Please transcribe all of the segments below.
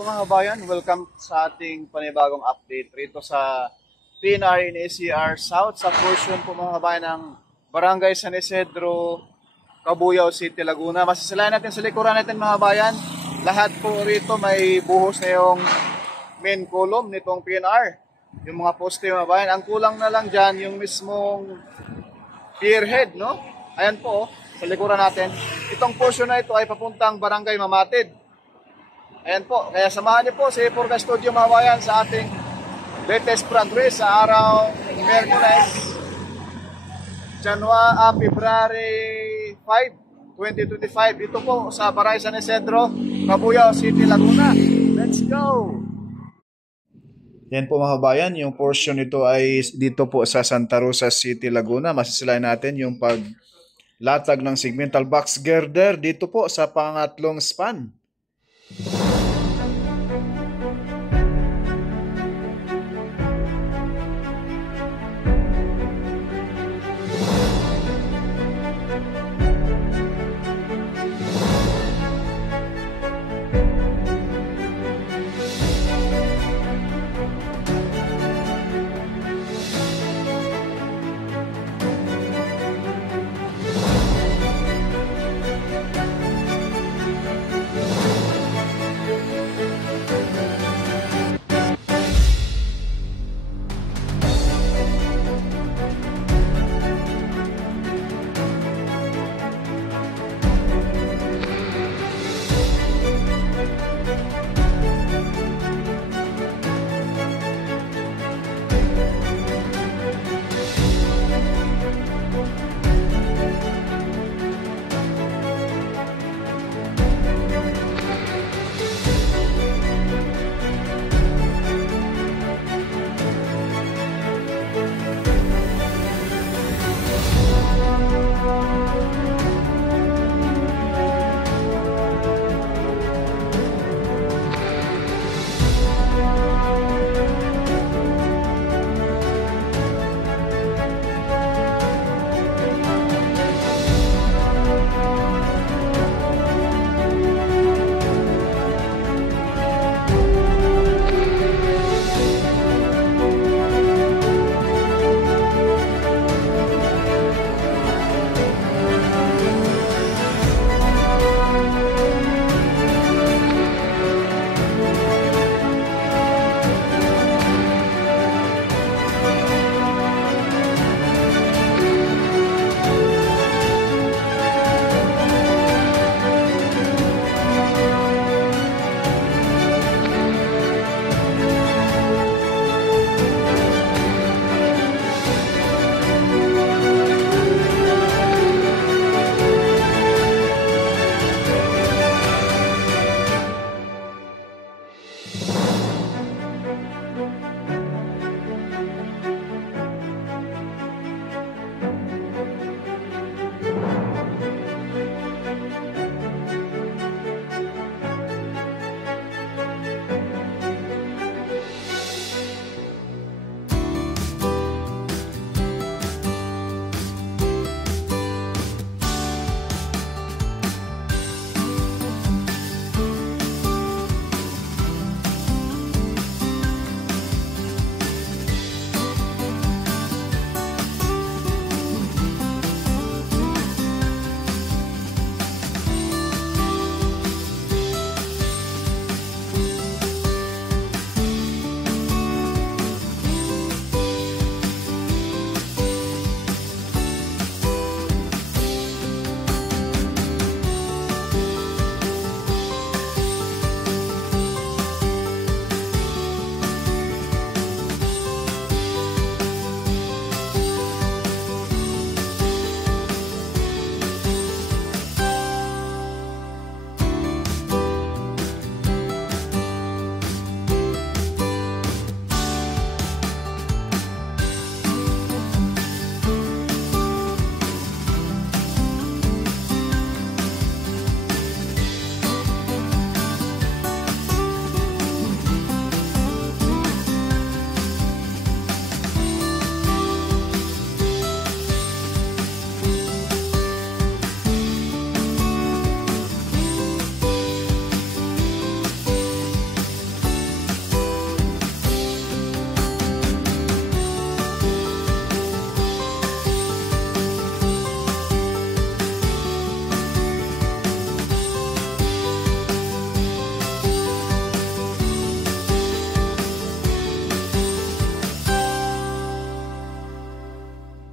po mga kabayan, welcome sa ating panibagong update rito sa PNR in ACR South sa portion po mga kabayan ng Barangay San Isidro, Cabuyao City, Laguna. Masisilayan natin sa likuran natin mga kabayan. Lahat po rito may buhos na yung main column nitong PNR. Yung mga poste mga kabayan. Ang kulang na lang dyan yung mismong pierhead, no? Ayan po, sa likuran natin. Itong portion na ito ay papuntang Barangay Mamatid. Ayan po, kaya samahan niyo po si Purga Studio mga kabayan sa ating latest progress sa araw Miyerkules, February 5, 2025. Dito po sa Barangay San Isidro, Cabuyao City, Laguna. Let's go! Yan po mga kabayan, yung portion nito ay dito po sa Santa Rosa City, Laguna. Masisilayan natin yung paglatag ng segmental box girder dito po sa pangatlong span.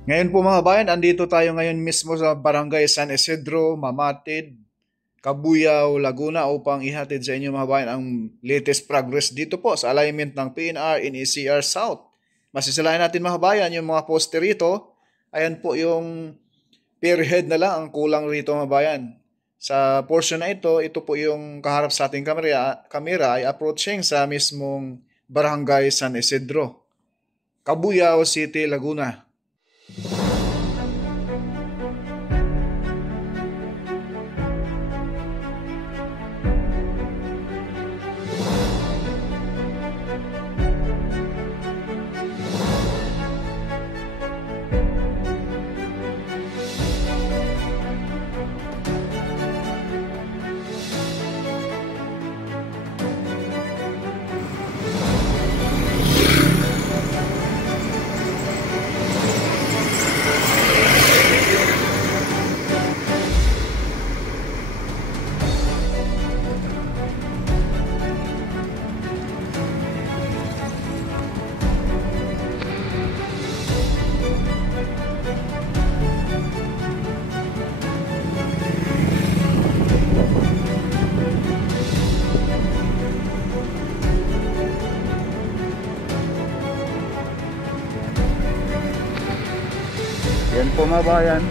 Ngayon po mga kabayan, andito tayo ngayon mismo sa Barangay San Isidro, Mamatid, Cabuyao, Laguna upang ihatid sa inyo mga kabayan ang latest progress dito po sa alignment ng PNR in ECR South. Masisilayan natin mga kabayan yung mga poste rito. Ayan po yung pier head na lang ang kulang rito mga kabayan. Sa portion na ito po yung kaharap sa ating kamera ay approaching sa mismong Barangay San Isidro, Cabuyao City, Laguna. Yan po mga bayan.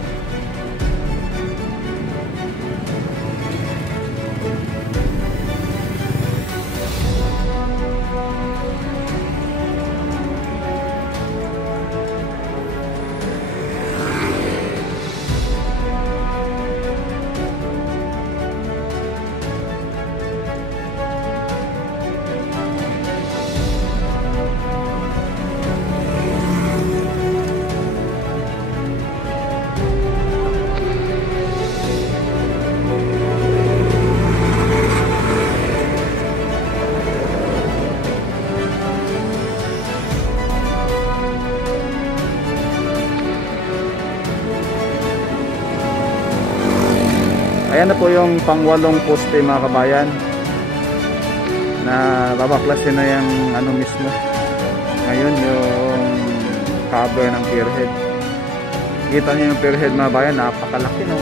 Ayan na po yung pangwalong poste mga kabayan na babaklasin na yung ano mismo. Ngayon yung cover ng pier head. Kita niyo yung pier head mga kabayan, napakalaki no.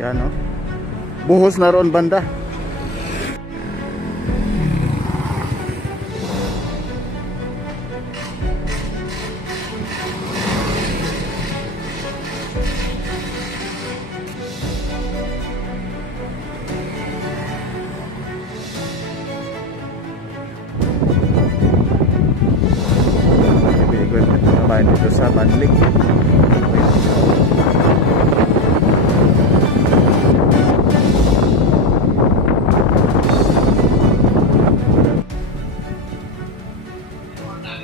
Yan no. Buhos na ron banda. Ibigay ko ito na dito sa Banlig.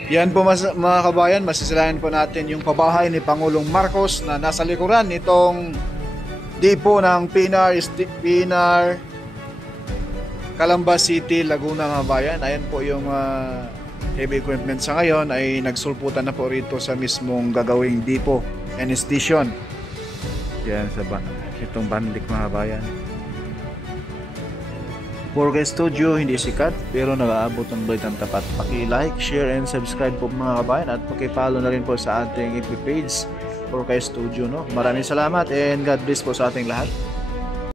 Yan po mga kabayan, masisilayan po natin yung pabahay ni Pangulong Marcos na nasa likuran nitong depo ng PNR Calamba City, Laguna mga kabayan. Ayan po yung heavy equipment sa ngayon ay nagsulputan na po rito sa mismong gagawing depo and station. Yan sa itong Banlig mga kabayan. 4K Studio, hindi sikat pero nag-aabot ng bait ng tapat. Paki-like, share, and subscribe po mga kabayan at paki-follow na rin po sa ating FB page 4K Studio. No? Maraming salamat and God bless po sa ating lahat.